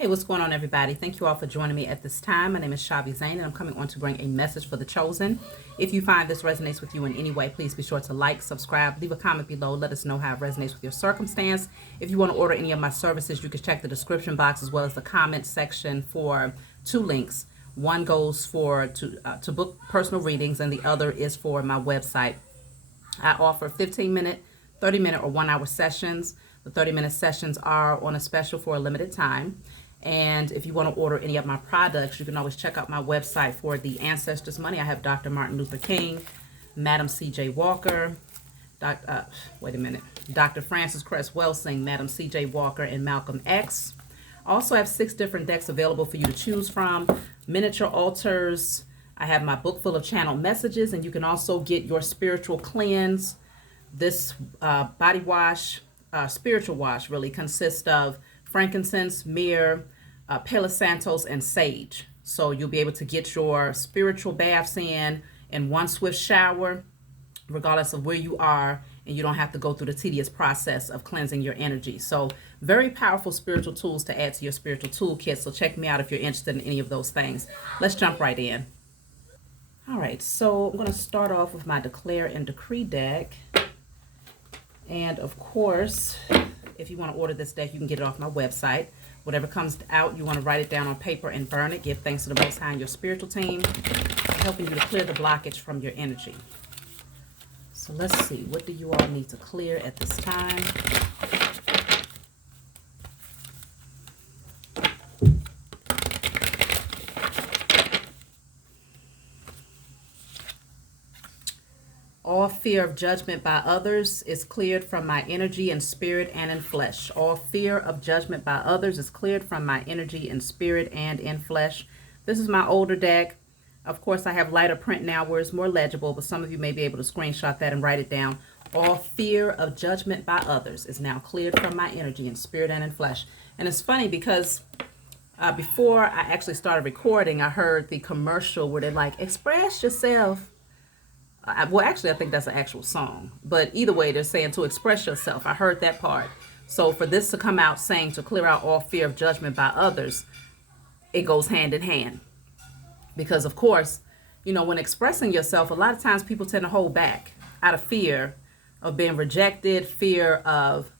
Hey, what's going on, everybody? Thank you all for joining me at this time. My name is Shavi Zane, and I'm coming on to bring a message for the chosen. If you find this resonates with you in any way, please be sure to like, subscribe, leave a comment below. Let us know how it resonates with your circumstance. If you want to order any of my services, you can check the description box as well as the comment section for two links. One goes to book personal readings, and the other is for my website. I offer 15-minute, 30-minute, or 1-hour sessions. The 30-minute sessions are on a special for a limited time. And if you want to order any of my products, you can always check out my website for the Ancestors money. I have Dr. Martin Luther King, Madam C.J. Walker, Dr. Francis Cress Welsing, Madam C.J. Walker, and Malcolm X. I also have 6 different decks available for you to choose from. Miniature altars. I have my book full of channeled messages, and you can also get your spiritual cleanse. This body wash, spiritual wash, really consists of frankincense, myrrh, Palo Santos, and sage. So you'll be able to get your spiritual baths in one swift shower, regardless of where you are, and you don't have to go through the tedious process of cleansing your energy. So very powerful spiritual tools to add to your spiritual toolkit. So check me out if you're interested in any of those things. Let's jump right in. All right, so I'm going to start off with my Declare and Decree deck. And of course, if you want to order this deck, you can get it off my website. Whatever comes out, you want to write it down on paper and burn it. Give thanks to the Most High and your spiritual team for helping you to clear the blockage from your energy. So let's see, what do you all need to clear at this time? All fear of judgment by others is cleared from my energy and spirit and in flesh. All fear of judgment by others is cleared from my energy and spirit and in flesh. This is my older deck. Of course, I have lighter print now where it's more legible, but some of you may be able to screenshot that and write it down. All fear of judgment by others is now cleared from my energy and spirit and in flesh. And it's funny because before I actually started recording, I heard the commercial where they're like, express yourself. Well, actually, I think that's an actual song. But either way, they're saying to express yourself. I heard that part. So for this to come out saying to clear out all fear of judgment by others, it goes hand in hand. Because, of course, you know, when expressing yourself, a lot of times people tend to hold back out of fear of being rejected, fear of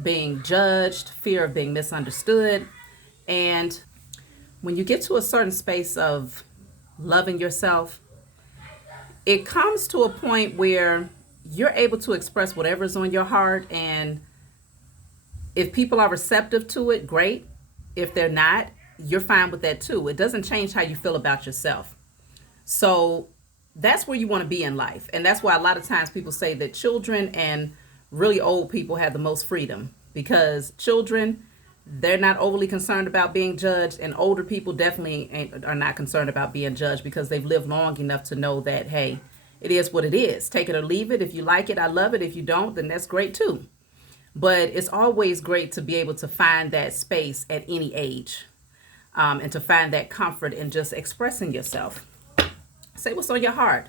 being judged, fear of being misunderstood. And when you get to a certain space of loving yourself, it comes to a point where you're able to express whatever's on your heart. And if people are receptive to it, great. If they're not, you're fine with that too. It doesn't change how you feel about yourself. So that's where you want to be in life. And that's why a lot of times people say that children and really old people have the most freedom, because children, they're not overly concerned about being judged, and older people definitely are not concerned about being judged because they've lived long enough to know that, hey, it is what it is. Take it or leave it. If you like it, I love it. If you don't, then that's great too. But it's always great to be able to find that space at any age, and to find that comfort in just expressing yourself. Say what's on your heart.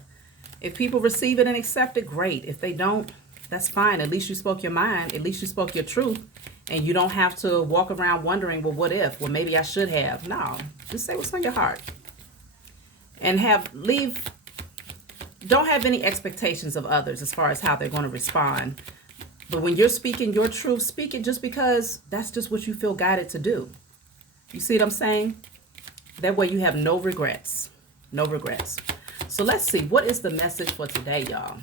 If people receive it and accept it, great. If they don't, that's fine. At least you spoke your mind. At least you spoke your truth. And you don't have to walk around wondering, well, what if? Well, maybe I should have. No, just say what's on your heart. And don't have any expectations of others as far as how they're going to respond. But when you're speaking your truth, speak it just because that's just what you feel guided to do. You see what I'm saying? That way you have no regrets. No regrets. So let's see. What is the message for today, y'all?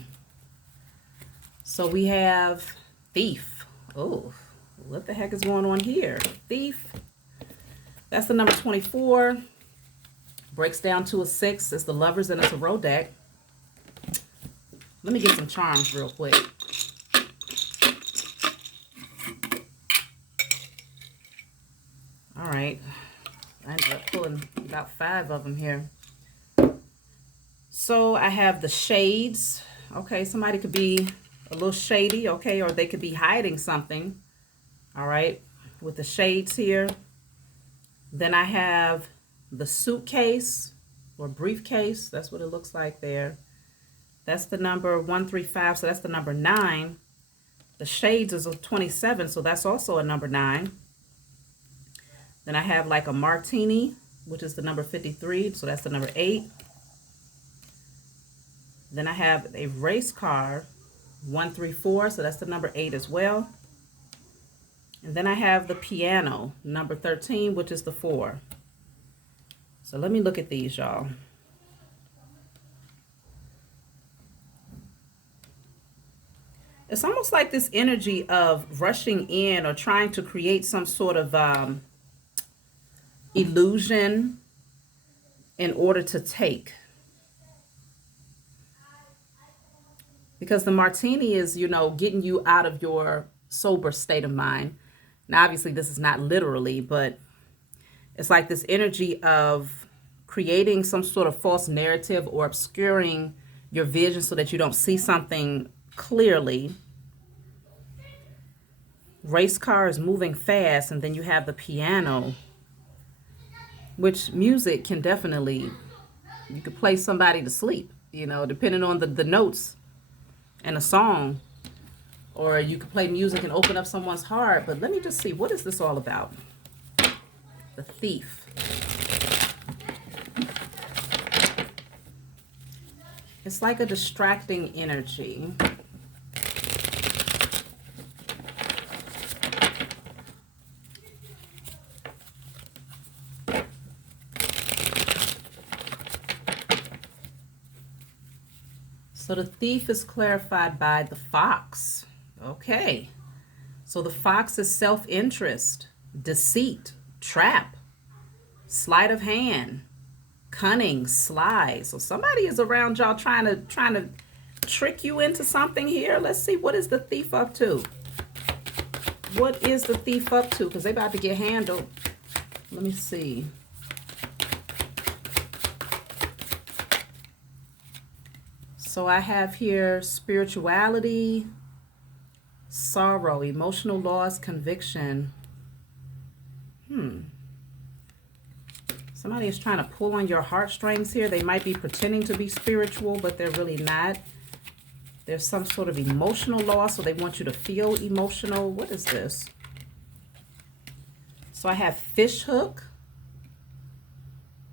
So we have thief. Oh, what the heck is going on here? Thief. That's the number 24. Breaks down to a 6. It's the Lovers and it's a row deck. Let me get some charms real quick. All right. I ended up pulling about 5 of them here. So I have the shades. Okay, somebody could be a little shady, okay, or they could be hiding something. All right, with the shades here. Then I have the suitcase or briefcase. That's what it looks like there. That's the number 135, so that's the number 9. The shades is a 27, so that's also a number 9. Then I have like a martini, which is the number 53. So that's the number 8. Then I have a race car, 134. So that's the number 8 as well. And then I have the piano, number 13, which is the 4. So let me look at these, y'all. It's almost like this energy of rushing in or trying to create some sort of illusion in order to take. Because the martini is, getting you out of your sober state of mind. Now, obviously, this is not literally, but it's like this energy of creating some sort of false narrative or obscuring your vision so that you don't see something clearly. Race car is moving fast, and then you have the piano, which music can definitely, you could play somebody to sleep, depending on the notes and a song, or you could play music and open up someone's heart. But let me just see, what is this all about? The Thief. It's like a distracting energy. So the Thief is clarified by the Fox. Okay. So the Fox is self-interest, deceit, trap, sleight of hand, cunning, sly. So somebody is around y'all trying to trick you into something here. Let's see, what is the Thief up to? What is the Thief up to? Because they about to get handled. Let me see. So I have here spirituality, sorrow, emotional loss, conviction. Somebody is trying to pull on your heartstrings here. They might be pretending to be spiritual, but they're really not. There's some sort of emotional loss, so they want you to feel emotional. What is this? So I have fish hook,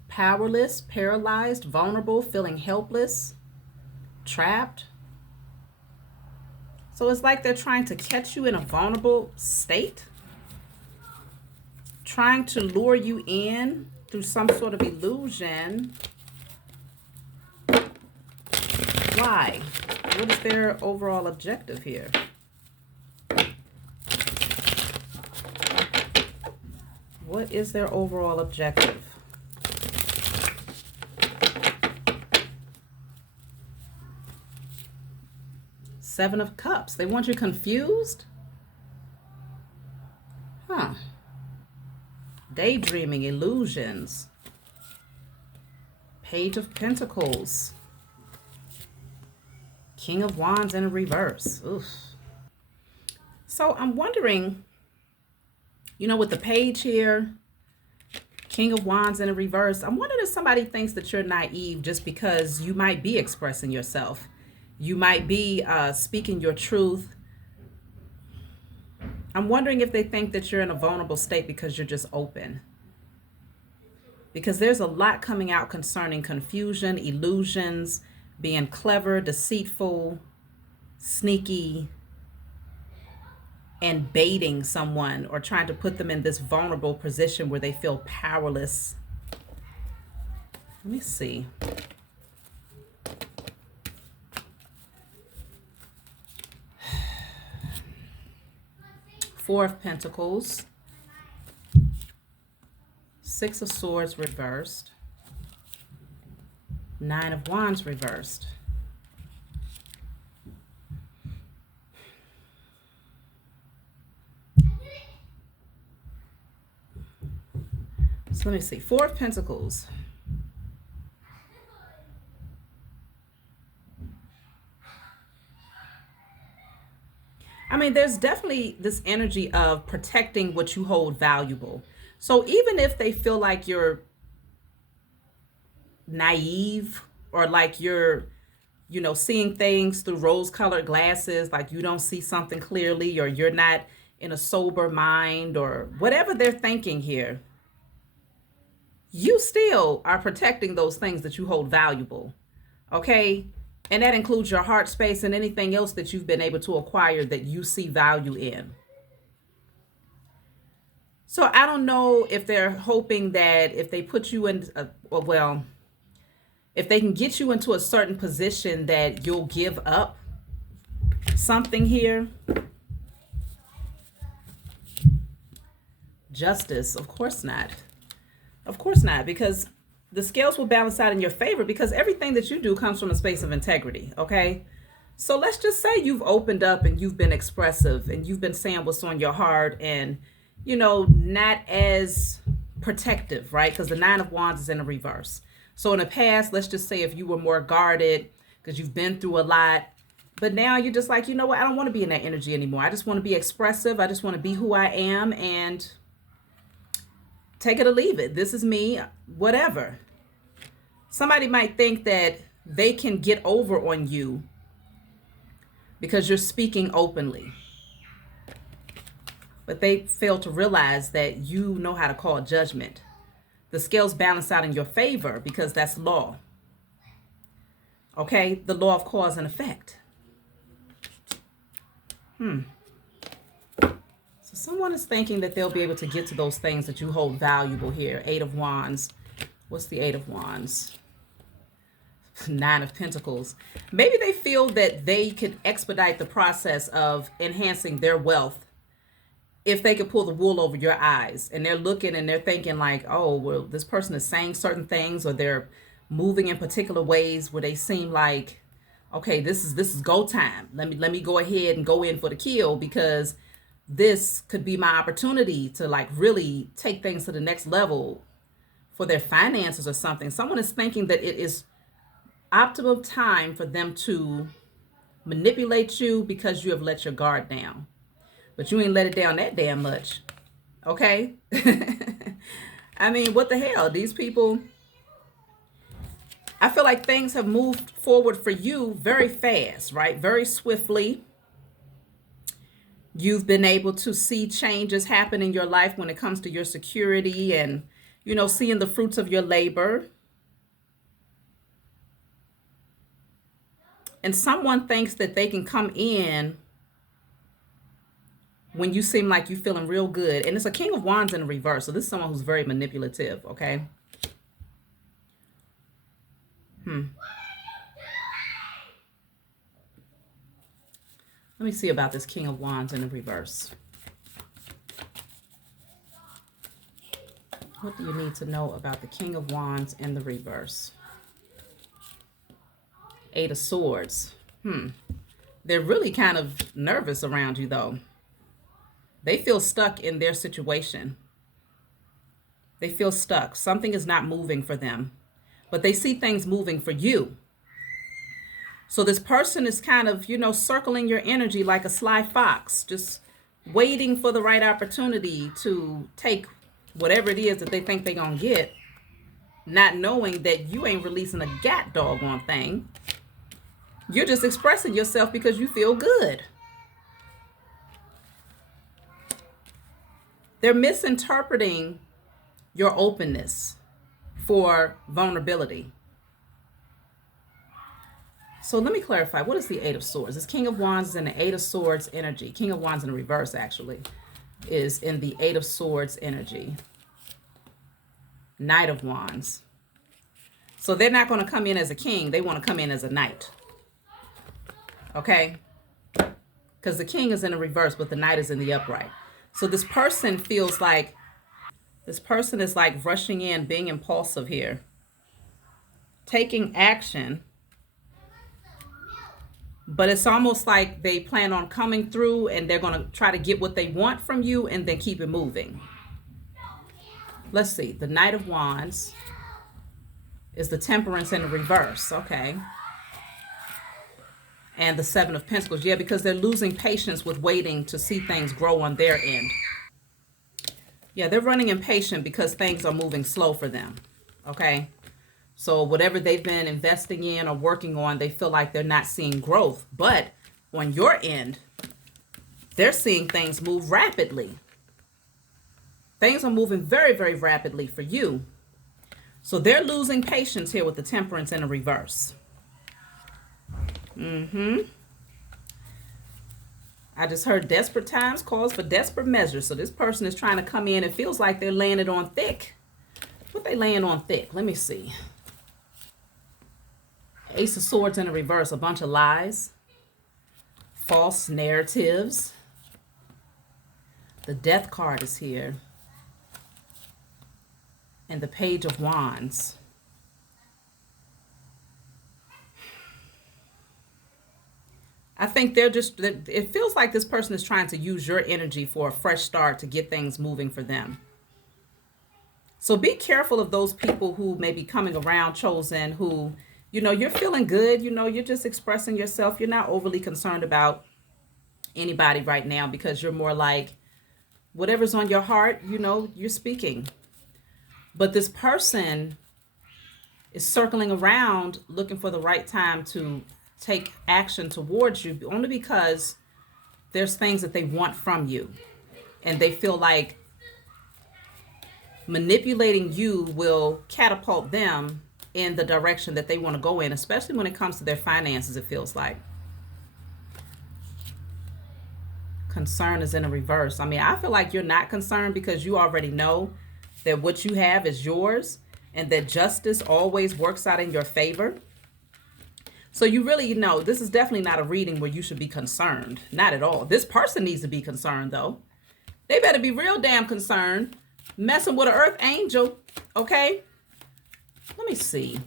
powerless, paralyzed, vulnerable, feeling helpless, trapped. So it's like they're trying to catch you in a vulnerable state, trying to lure you in through some sort of illusion. Why? What is their overall objective here? What is their overall objective? Seven of Cups. They want you confused? Huh. Daydreaming, illusions. Page of Pentacles. King of Wands in reverse. Oof. So I'm wondering, with the page here, King of Wands in a reverse, I'm wondering if somebody thinks that you're naive just because you might be expressing yourself. You might be speaking your truth. I'm wondering if they think that you're in a vulnerable state because you're just open. Because there's a lot coming out concerning confusion, illusions, being clever, deceitful, sneaky, and baiting someone or trying to put them in this vulnerable position where they feel powerless. Let me see. Four of Pentacles, Six of Swords reversed, Nine of Wands reversed. So let me see. Four of Pentacles. I mean, there's definitely this energy of protecting what you hold valuable. So even if they feel like you're naive or like you're, seeing things through rose-colored glasses, like you don't see something clearly, or you're not in a sober mind, or whatever they're thinking here, you still are protecting those things that you hold valuable. Okay? And that includes your heart space and anything else that you've been able to acquire that you see value in. So I don't know if they're hoping that if they put you in, well, if they can get you into a certain position that you'll give up something here. Justice, of course not. Of course not, because the scales will balance out in your favor because everything that you do comes from a space of integrity, okay? So let's just say you've opened up and you've been expressive and you've been saying what's on your heart and, you know, not as protective, right? Because the Nine of Wands is in the reverse. So in the past, let's just say if you were more guarded because you've been through a lot, but now you're just like, you know what? I don't want to be in that energy anymore. I just want to be expressive. I just want to be who I am and take it or leave it. This is me, whatever. Somebody might think that they can get over on you because you're speaking openly. But they fail to realize that you know how to call judgment. The scales balance out in your favor because that's law. Okay? The law of cause and effect. So someone is thinking that they'll be able to get to those things that you hold valuable here. Eight of Wands. What's the Eight of Wands? Nine of Pentacles. Maybe they feel that they could expedite the process of enhancing their wealth if they could pull the wool over your eyes. And they're looking and they're thinking like, oh, well, this person is saying certain things or they're moving in particular ways where they seem like, okay, this is go time. Let me go ahead and go in for the kill because this could be my opportunity to like really take things to the next level for their finances or something. Someone is thinking that it is optimal time for them to manipulate you because you have let your guard down. But you ain't let it down that damn much. Okay? I mean, what the hell? These people, I feel like things have moved forward for you very fast, right? Very swiftly. You've been able to see changes happen in your life when it comes to your security and, you know, seeing the fruits of your labor. And someone thinks that they can come in when you seem like you're feeling real good. And it's a King of Wands in the reverse. So this is someone who's very manipulative, okay? Let me see about this King of Wands in the reverse. What do you need to know about the King of Wands in the reverse? Eight of Swords. They're really kind of nervous around you, though. They feel stuck in their situation. They feel stuck. Something is not moving for them. But they see things moving for you. So this person is kind of, you know, circling your energy like a sly fox, just waiting for the right opportunity to take whatever it is that they think they're going to get, not knowing that you ain't releasing a gat doggone thing. You're just expressing yourself because you feel good. They're misinterpreting your openness for vulnerability. So let me clarify. What is the Eight of Swords? This King of Wands is in the Eight of Swords energy. King of Wands in the reverse, actually, is in the Eight of Swords energy. Knight of Wands. So they're not going to come in as a king. They want to come in as a knight. Okay? Because the king is in the reverse, but the knight is in the upright. So this person feels like, this person is like rushing in, being impulsive here. Taking action. But it's almost like they plan on coming through and they're going to try to get what they want from you and then keep it moving. Let's see. The Knight of Wands is the Temperance in the reverse. Okay. And the Seven of Pentacles. Yeah, because they're losing patience with waiting to see things grow on their end. Yeah, they're running impatient because things are moving slow for them. Okay. So whatever they've been investing in or working on, they feel like they're not seeing growth. But on your end, they're seeing things move rapidly. Things are moving very, very rapidly for you. So they're losing patience here with the Temperance in the reverse. I just heard desperate times calls for desperate measures. So this person is trying to come in. It feels like they're laying it on thick. What they laying on thick? Let me see. Ace of Swords in the reverse. A bunch of lies. False narratives. The Death card is here. And the Page of Wands. I think it feels like this person is trying to use your energy for a fresh start to get things moving for them. So be careful of those people who may be coming around, Chosen, who, you're feeling good. You're just expressing yourself. You're not overly concerned about anybody right now because you're more like, whatever's on your heart, you're speaking. But this person is circling around looking for the right time to take action towards you, only because there's things that they want from you. And they feel like manipulating you will catapult them in the direction that they want to go in, especially when it comes to their finances, it feels like. Concern is in a reverse. I mean, I feel like you're not concerned because you already know that what you have is yours and that justice always works out in your favor. So you really this is definitely not a reading where you should be concerned. Not at all. This person needs to be concerned, though. They better be real damn concerned. Messing with an earth angel, okay? Let me see.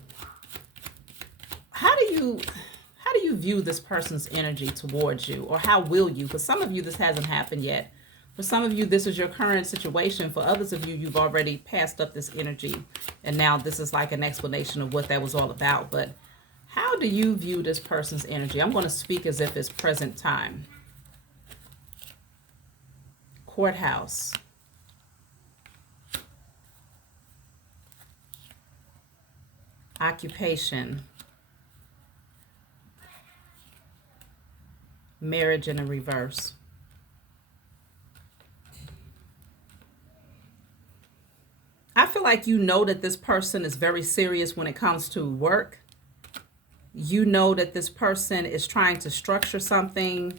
How do you view this person's energy towards you? Or how will you? For some of you, this hasn't happened yet. For some of you, this is your current situation. For others of you, you've already passed up this energy. And now this is like an explanation of what that was all about. But how do you view this person's energy? I'm going to speak as if it's present time. Courthouse. Occupation. Marriage in a reverse. I feel like that this person is very serious when it comes to work. You know that this person is trying to structure something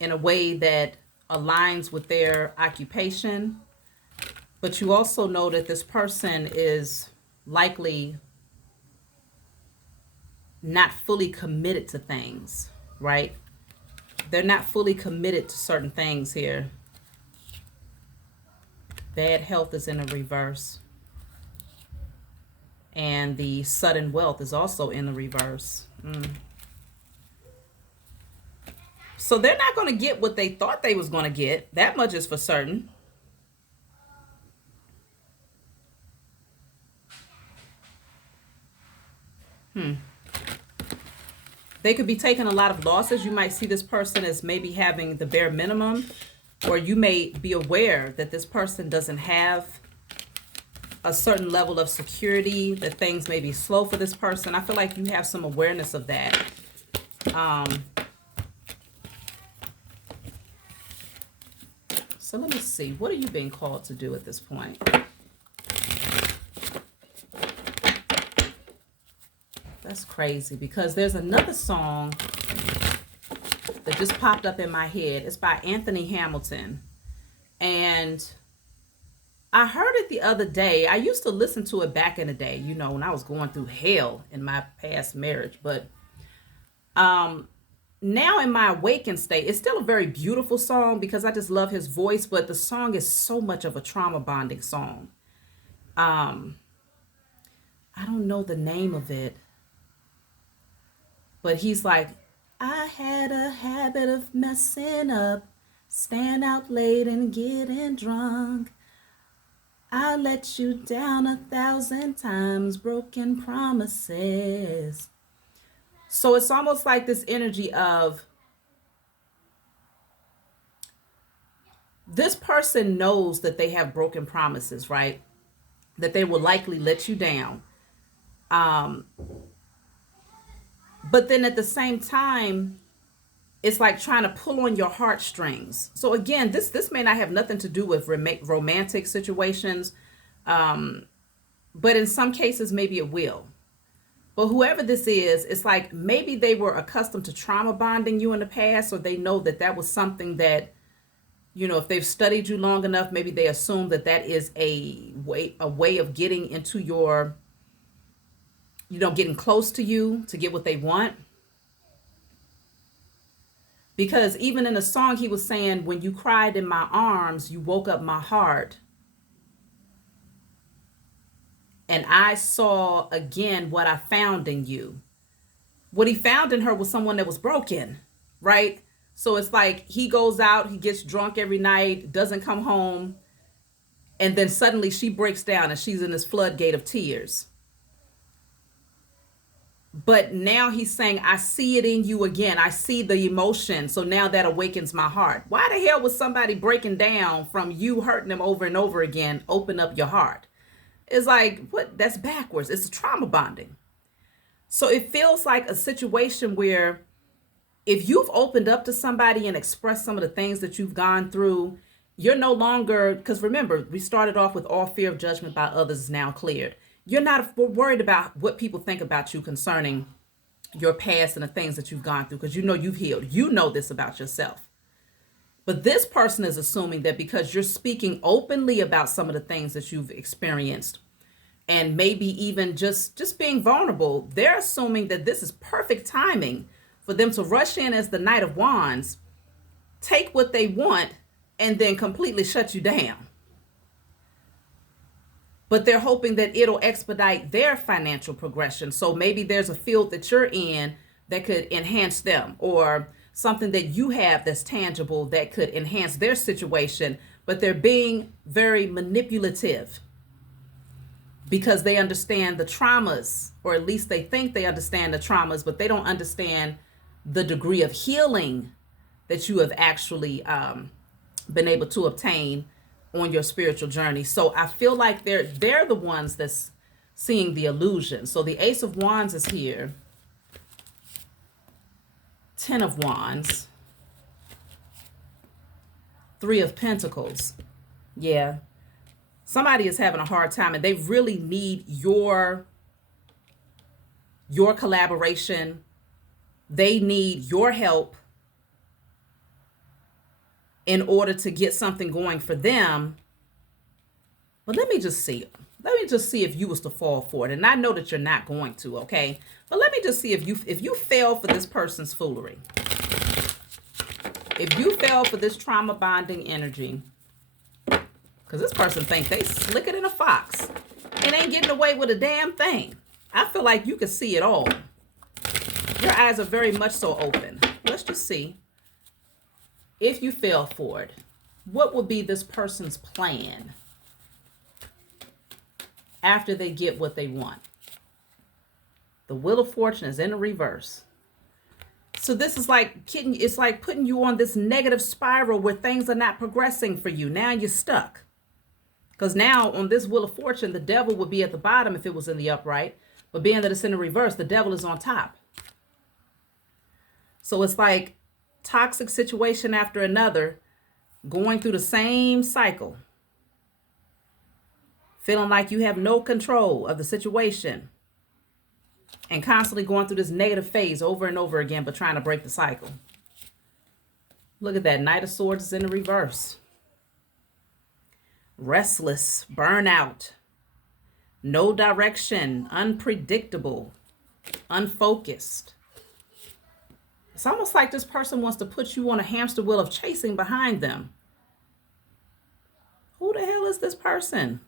in a way that aligns with their occupation. But you also know that this person is likely not fully committed to things, right? They're not fully committed to certain things here. Bad health is in a reverse. And the sudden wealth is also in the reverse. So they're not going to get what they thought they was going to get. That much is for certain. They could be taking a lot of losses. You might see this person as maybe having the bare minimum, or you may be aware that this person doesn't have a certain level of security, that things may be slow for this person. I feel like you have some awareness of that. So let me see. What are you being called to do at this point? That's crazy because there's another song that just popped up in my head. It's by Anthony Hamilton. And I heard it the other day. I used to listen to it back in the day, when I was going through hell in my past marriage. But now in my awakened state, it's still a very beautiful song because I just love his voice. But the song is so much of a trauma bonding song. I don't know the name of it. But he's like, I had a habit of messing up, staying out late and getting drunk. I let you down 1,000 times, broken promises. So it's almost like this energy of this person knows that they have broken promises, right? That they will likely let you down. But then at the same time, it's like trying to pull on your heartstrings. So again, this may not have nothing to do with romantic situations. but in some cases, maybe it will. But whoever this is, it's like maybe they were accustomed to trauma bonding you in the past, or they know that that was something that, if they've studied you long enough, maybe they assume that that is a way of getting into your, getting close to you to get what they want. Because even in the song, he was saying, when you cried in my arms, you woke up my heart. And I saw again what I found in you. What he found in her was someone that was broken, right? So it's like he goes out, he gets drunk every night, doesn't come home. And then suddenly she breaks down and she's in this floodgate of tears. But now he's saying, I see it in you again. I see the emotion. So now that awakens my heart. Why the hell was somebody breaking down from you hurting them over and over again? Open up your heart. It's like, what? That's backwards. It's trauma bonding. So it feels like a situation where if you've opened up to somebody and expressed some of the things that you've gone through, you're no longer, because remember, we started off with all fear of judgment by others is now cleared. You're not worried about what people think about you concerning your past and the things that you've gone through, because you've healed. You know this about yourself. But this person is assuming that because you're speaking openly about some of the things that you've experienced, and maybe even just being vulnerable, they're assuming that this is perfect timing for them to rush in as the Knight of Wands, take what they want, and then completely shut you down. But they're hoping that it'll expedite their financial progression. So maybe there's a field that you're in that could enhance them, or something that you have that's tangible that could enhance their situation. But they're being very manipulative because they understand the traumas, or at least they think they understand the traumas, but they don't understand the degree of healing that you have actually been able to obtain on your spiritual journey. So I feel like they're the ones that's seeing the illusion. So the Ace of Wands is here. 10 of Wands. 3 of Pentacles. Yeah. Somebody is having a hard time and they really need your collaboration. They need your help in order to get something going for them. But let me just see. Let me just see if you was to fall for it. And I know that you're not going to, okay? But let me just see if you fell for this person's foolery. If you fell for this trauma bonding energy, because this person thinks they slicker than a fox and ain't getting away with a damn thing. I feel like you can see it all. Your eyes are very much so open. Let's just see. If you fell for it, what will be this person's plan after they get what they want? The Wheel of Fortune is in the reverse. So this is it's like putting you on this negative spiral where things are not progressing for you. Now you're stuck. Because now on this Wheel of Fortune, the devil would be at the bottom if it was in the upright. But being that it's in the reverse, the devil is on top. So it's like toxic situation after another, going through the same cycle, feeling like you have no control of the situation, and constantly going through this negative phase over and over again, but trying to break the cycle. Look at that. Knight of Swords is in the reverse. Restless, burnout, no direction, unpredictable, unfocused. It's almost like this person wants to put you on a hamster wheel of chasing behind them. Who the hell is this person?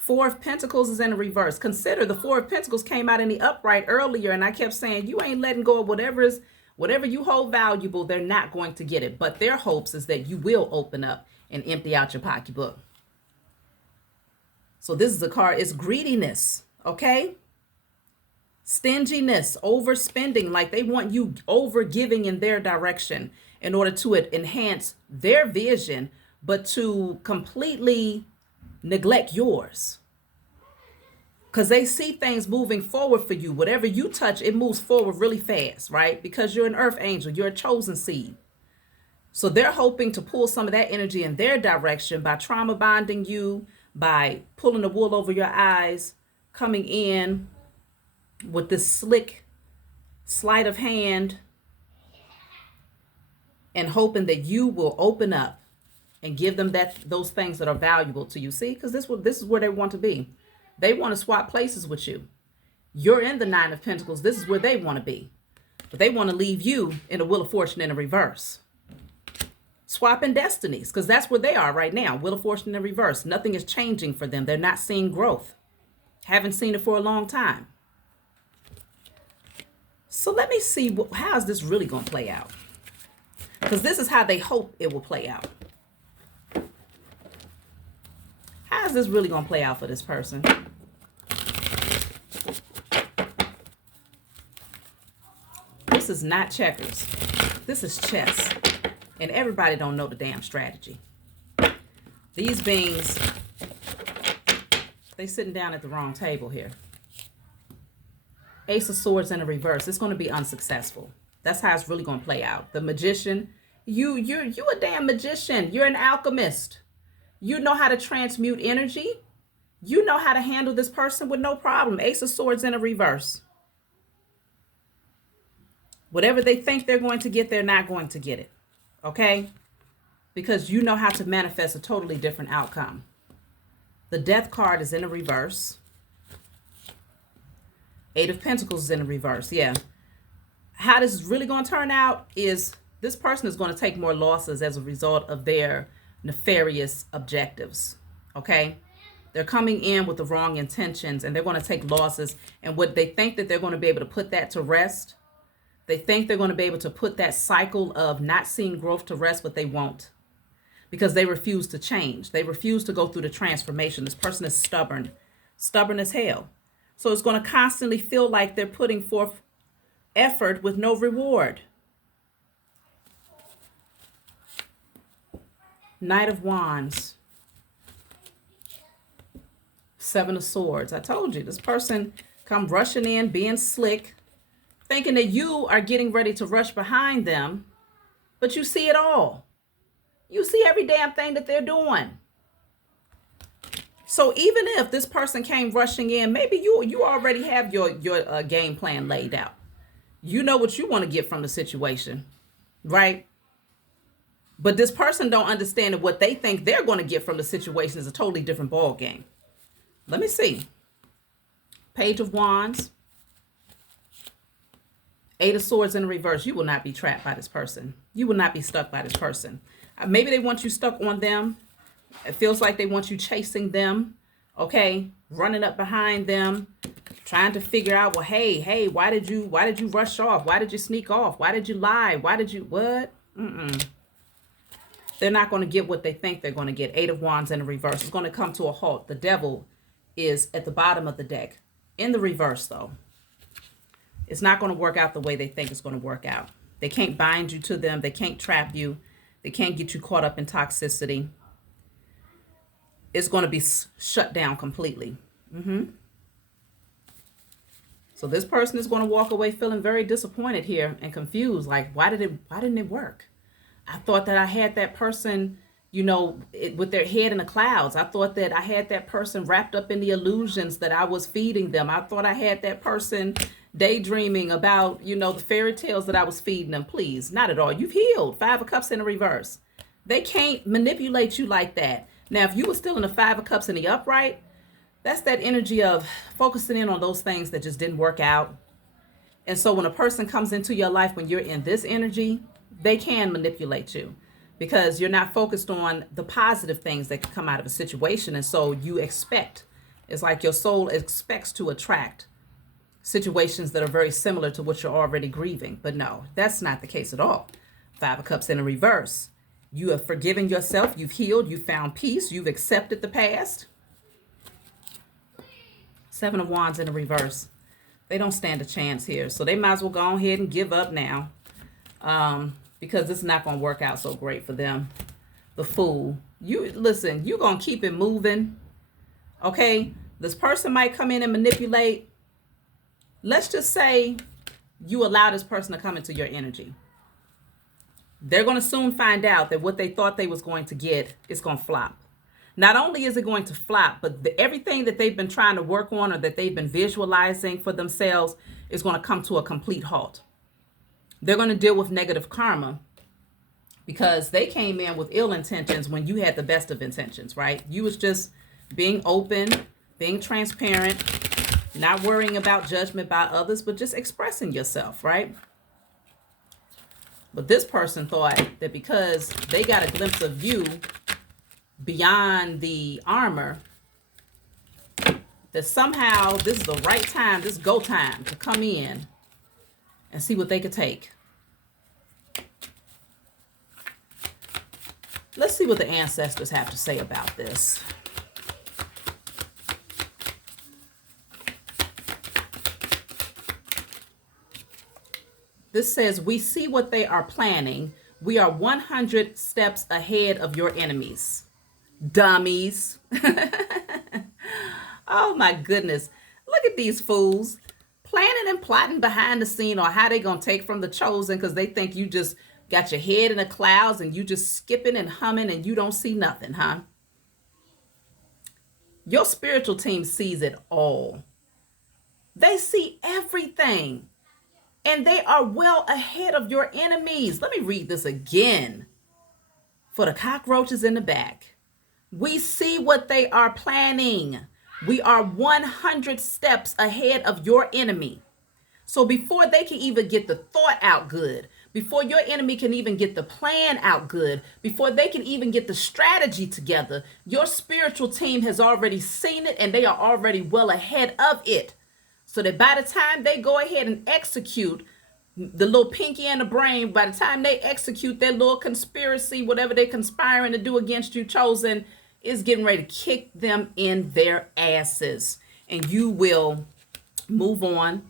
4 of Pentacles is in the reverse. Consider the 4 of Pentacles came out in the upright earlier, and I kept saying, you ain't letting go of whatever you hold valuable, they're not going to get it. But their hopes is that you will open up and empty out your pocketbook. So this is a card, it's greediness, okay? Stinginess, overspending, like they want you over giving in their direction in order to enhance their vision, but to completely neglect yours. Because they see things moving forward for you. Whatever you touch, it moves forward really fast, right? Because you're an earth angel, you're a chosen seed. So they're hoping to pull some of that energy in their direction by trauma bonding you, by pulling the wool over your eyes, coming in with this slick sleight of hand, and hoping that you will open up and give them those things that are valuable to you. See, because this is where they want to be. They want to swap places with you. You're in the Nine of Pentacles. This is where they want to be. But they want to leave you in the Wheel of Fortune in a reverse. Swapping destinies, because that's where they are right now. Wheel of Fortune in reverse. Nothing is changing for them. They're not seeing growth. Haven't seen it for a long time. So let me see, how is this really going to play out? Because this is how they hope it will play out. How is this really going to play out for this person? This is not checkers. This is chess. And everybody don't know the damn strategy. These beings, they sitting down at the wrong table here. Ace of Swords in a reverse. It's going to be unsuccessful. That's how it's really going to play out. The magician, you're a damn magician. You're an alchemist. You know how to transmute energy. You know how to handle this person with no problem. Ace of Swords in a reverse. Whatever they think they're going to get, they're not going to get it. Okay? Because you know how to manifest a totally different outcome. The Death card is in a reverse. Eight of Pentacles is in a reverse. Yeah. How this is really going to turn out is this person is going to take more losses as a result of their nefarious objectives. Okay? They're coming in with the wrong intentions and they're going to take losses. And what they think that they're going to be able to put that to rest. They think they're going to be able to put that cycle of not seeing growth to rest, but they won't. Because they refuse to change. They refuse to go through the transformation. This person is stubborn. Stubborn as hell. So it's going to constantly feel like they're putting forth effort with no reward. Knight of Wands. Seven of Swords. I told you, this person come rushing in, being slick, thinking that you are getting ready to rush behind them, but you see it all. You see every damn thing that they're doing. So even if this person came rushing in, maybe you already have your game plan laid out. You know what you want to get from the situation, right? But this person don't understand that what they think they're going to get from the situation is a totally different ball game. Let me see. Page of Wands. Eight of Swords in reverse. You will not be trapped by this person. You will not be stuck by this person. Maybe they want you stuck on them. It feels like they want you chasing them. Okay. Running up behind them. Trying to figure out, well, hey, why did you rush off? Why did you sneak off? Why did you lie? Why did you, what? They're not going to get what they think they're going to get. Eight of Wands in the reverse. It's going to come to a halt. The Devil is at the bottom of the deck. In the reverse, though. It's not going to work out the way they think it's going to work out. They can't bind you to them. They can't trap you. They can't get you caught up in toxicity. It's going to be shut down completely. So this person is going to walk away feeling very disappointed here and confused. Like, why didn't it work? I thought that I had that person, with their head in the clouds. I thought that I had that person wrapped up in the illusions that I was feeding them. I thought I had that person daydreaming about, the fairy tales that I was feeding them. Please, not at all. You've healed. Five of Cups in the reverse. They can't manipulate you like that. Now, if you were still in the Five of Cups in the upright, that's that energy of focusing in on those things that just didn't work out. And so when a person comes into your life, when you're in this energy, they can manipulate you because you're not focused on the positive things that can come out of a situation. And so you expect, it's like your soul expects to attract situations that are very similar to what you're already grieving. But no, that's not the case at all. Five of Cups in a reverse. You have forgiven yourself. You've healed. You've found peace. You've accepted the past. Seven of Wands in a reverse. They don't stand a chance here. So they might as well go ahead and give up now. Because it's not going to work out so great for them. The Fool. Listen, you're going to keep it moving. Okay? This person might come in and manipulate. Let's just say you allow this person to come into your energy. They're going to soon find out that what they thought they was going to get is going to flop. Not only is it going to flop, but everything that they've been trying to work on or that they've been visualizing for themselves is going to come to a complete halt. They're going to deal with negative karma because they came in with ill intentions when you had the best of intentions, right? You was just being open, being transparent, not worrying about judgment by others, but just expressing yourself, right? But this person thought that because they got a glimpse of you beyond the armor, that somehow this is the right time, this go time to come in and see what they could take. Let's see what the ancestors have to say about this. This says, we see what they are planning. We are 100 steps ahead of your enemies. Dummies. Oh my goodness. Look at these fools planning and plotting behind the scene on how they gonna take from the chosen because they think you just got your head in the clouds and you just skipping and humming and you don't see nothing, huh? Your spiritual team sees it all. They see everything. And they are well ahead of your enemies. Let me read this again for the cockroaches in the back. We see what they are planning. We are 100 steps ahead of your enemy. So before they can even get the thought out good, before your enemy can even get the plan out good, before they can even get the strategy together, your spiritual team has already seen it and they are already well ahead of it. So that by the time they go ahead and execute the little pinky and the brain, by the time they execute their little conspiracy, whatever they're conspiring to do against you, chosen, is getting ready to kick them in their asses. And you will move on,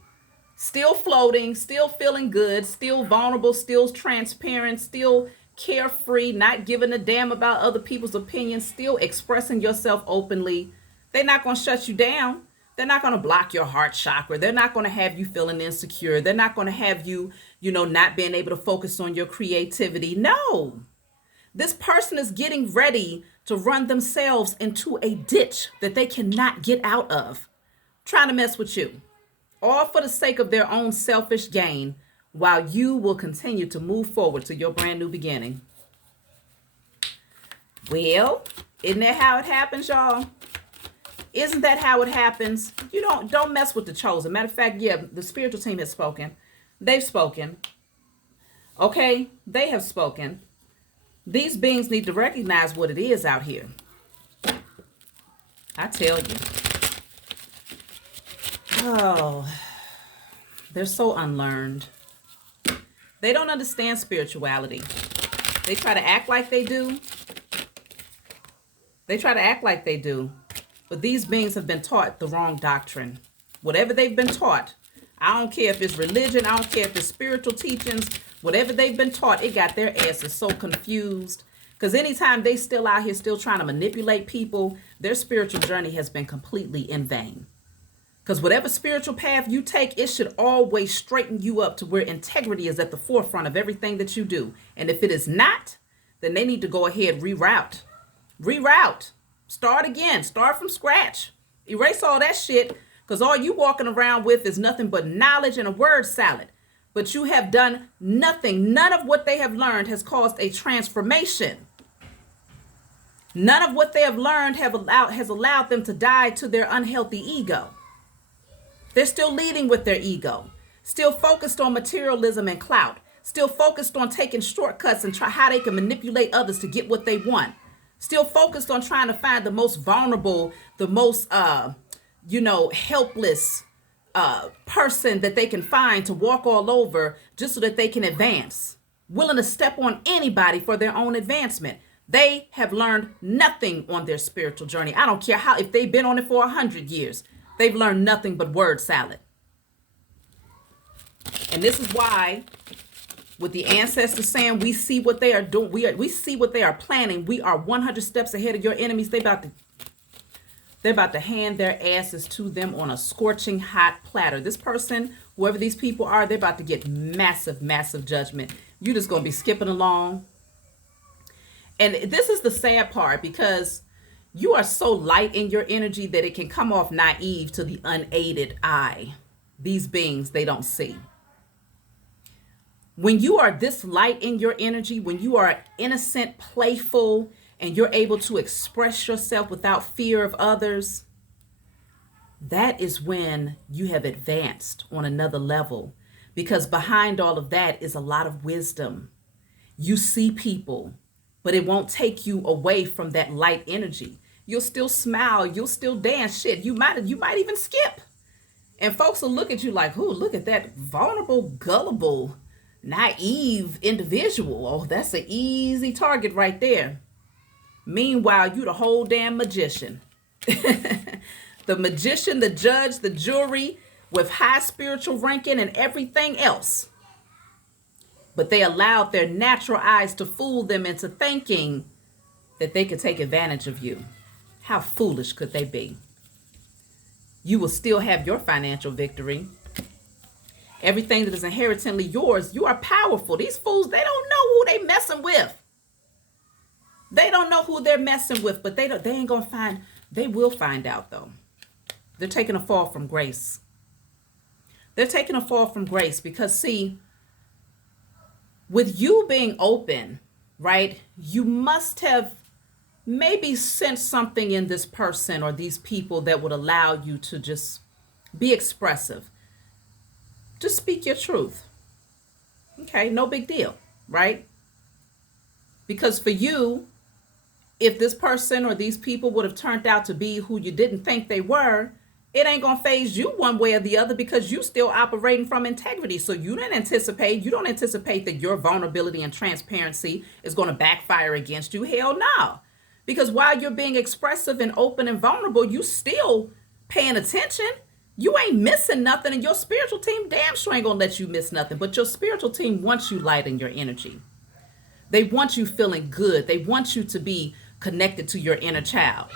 still floating, still feeling good, still vulnerable, still transparent, still carefree, not giving a damn about other people's opinions, still expressing yourself openly. They're not going to shut you down. They're not going to block your heart chakra. They're not going to have you feeling insecure. They're not going to have you, not being able to focus on your creativity. No. This person is getting ready to run themselves into a ditch that they cannot get out of, trying to mess with you, all for the sake of their own selfish gain, while you will continue to move forward to your brand new beginning. Well, isn't that how it happens, y'all? Isn't that how it happens? You don't mess with the chosen. Matter of fact, yeah, the spiritual team has spoken. They've spoken. Okay, they have spoken. These beings need to recognize what it is out here. I tell you. Oh, they're so unlearned. They don't understand spirituality. They try to act like they do. But these beings have been taught the wrong doctrine. Whatever they've been taught, I don't care if it's religion, I don't care if it's spiritual teachings, whatever they've been taught, it got their asses so confused. Because anytime they still out here still trying to manipulate people, their spiritual journey has been completely in vain. Because whatever spiritual path you take, it should always straighten you up to where integrity is at the forefront of everything that you do. And if it is not, then they need to go ahead, reroute. Start again. Start from scratch. Erase all that shit, because all you walking around with is nothing but knowledge and a word salad. But you have done nothing. None of what they have learned has caused a transformation. None of what they have learned has allowed them to die to their unhealthy ego. They're still leading with their ego. Still focused on materialism and clout. Still focused on taking shortcuts and try how they can manipulate others to get what they want. Still focused on trying to find the most vulnerable, the most, helpless person that they can find to walk all over just so that they can advance. Willing to step on anybody for their own advancement. They have learned nothing on their spiritual journey. I don't care if they've been on it for 100 years. They've learned nothing but word salad. And this is why, with the ancestors saying, we see what they are doing, we see what they are planning. We are 100 steps ahead of your enemies. They're about to hand their asses to them on a scorching hot platter. This person, whoever these people are, they're about to get massive, massive judgment. You're just going to be skipping along. And this is the sad part, because You are so light in your energy that it can come off naive to the unaided eye. These beings, they don't see. When you are this light in your energy, when you are innocent, playful, and you're able to express yourself without fear of others, that is when you have advanced on another level. Because behind all of that is a lot of wisdom. You see people, but it won't take you away from that light energy. You'll still smile, you'll still dance, shit. You might even skip. And folks will look at you like, "Ooh, look at that vulnerable, gullible, naive individual. Oh, that's an easy target right there." Meanwhile, you the whole damn magician. The magician, the judge, the jury, with high spiritual ranking and everything else. But they allowed their natural eyes to fool them into thinking that they could take advantage of you. How foolish could they be? You will still have your financial victory. Everything that is inherently yours, you are powerful. These fools, they don't know who they messing with. They don't know who they're messing with, but they ain't gonna find, they will find out though. They're taking a fall from grace. They're taking a fall from grace because, see, with you being open, right, you must have maybe sensed something in this person or these people that would allow you to just be expressive. Just speak your truth. Okay, no big deal, right? Because for you, if this person or these people would have turned out to be who you didn't think they were, it ain't gonna phase you one way or the other because you still operating from integrity. So you don't anticipate that your vulnerability and transparency is gonna backfire against you. Hell no. Because while you're being expressive and open and vulnerable, you still paying attention. You ain't missing nothing, and your spiritual team damn sure ain't gonna let you miss nothing. But your spiritual team wants you light in your energy. They want you feeling good. They want you to be connected to your inner child.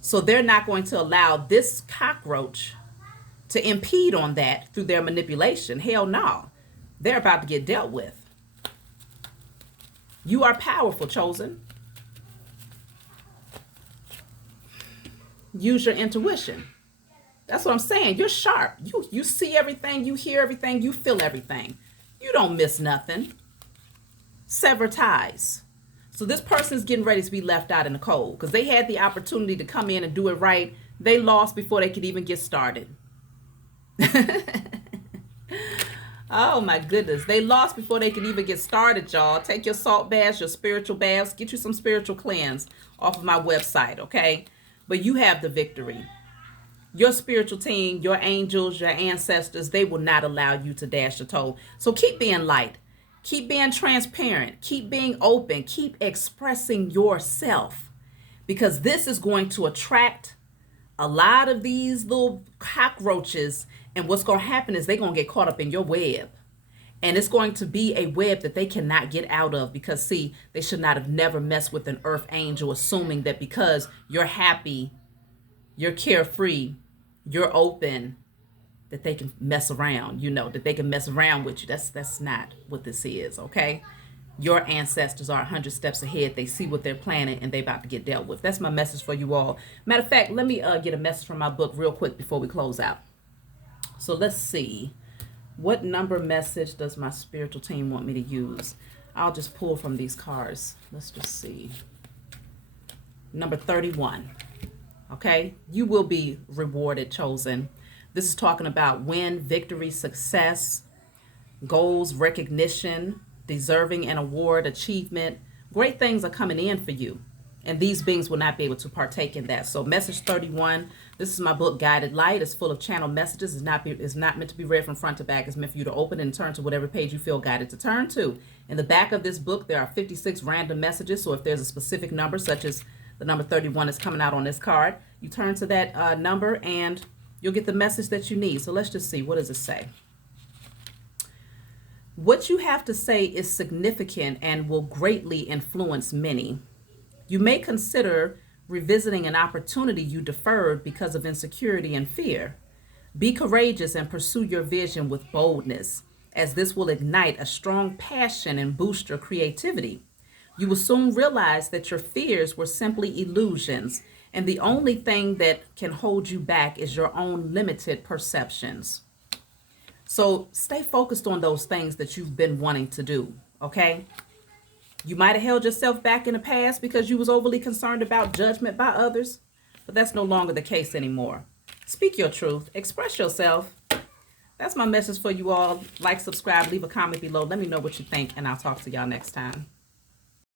So they're not going to allow this cockroach to impede on that through their manipulation. Hell no. They're about to get dealt with. You are powerful, chosen. Use your intuition. That's what I'm saying. You're sharp. You see everything, you hear everything, you feel everything. You don't miss nothing. Sever ties. So this person's getting ready to be left out in the cold because they had the opportunity to come in and do it right. They lost before they could even get started. Oh my goodness. They lost before they could even get started, y'all. Take your salt baths, your spiritual baths. Get you some spiritual cleanse off of my website, okay? But you have the victory. Your spiritual team, your angels, your ancestors, they will not allow you to dash a toe. So keep being light. Keep being transparent. Keep being open. Keep expressing yourself. Because this is going to attract a lot of these little cockroaches. And what's going to happen is they're going to get caught up in your web. And it's going to be a web that they cannot get out of because, see, they should not have never messed with an earth angel, assuming that because you're happy, you're carefree, you're open, that they can mess around, that they can mess around with you. That's not what this is, okay? Your ancestors are 100 steps ahead. They see what they're planning and they're about to get dealt with. That's my message for you all. Matter of fact, let me get a message from my book real quick before we close out. So let's see. What number message does my spiritual team want me to use? I'll just pull from these cards. Let's just see. Number 31. Okay? You will be rewarded, chosen. This is talking about win, victory, success, goals, recognition, deserving an award, achievement. Great things are coming in for you. And these beings will not be able to partake in that. So message 31, this is my book, Guided Light. It's full of channel messages. It's not meant to be read from front to back. It's meant for you to open and turn to whatever page you feel guided to turn to. In the back of this book, there are 56 random messages. So if there's a specific number, such as the number 31 is coming out on this card, you turn to that number and you'll get the message that you need. So let's just see. What does it say? What you have to say is significant and will greatly influence many. You may consider revisiting an opportunity you deferred because of insecurity and fear. Be courageous and pursue your vision with boldness, as this will ignite a strong passion and boost your creativity. You will soon realize that your fears were simply illusions, and the only thing that can hold you back is your own limited perceptions. So stay focused on those things that you've been wanting to do, okay? You might have held yourself back in the past because you was overly concerned about judgment by others, but that's no longer the case anymore. Speak your truth, express yourself. That's my message for you all. Like, subscribe, leave a comment below. Let me know what you think, and I'll talk to y'all next time.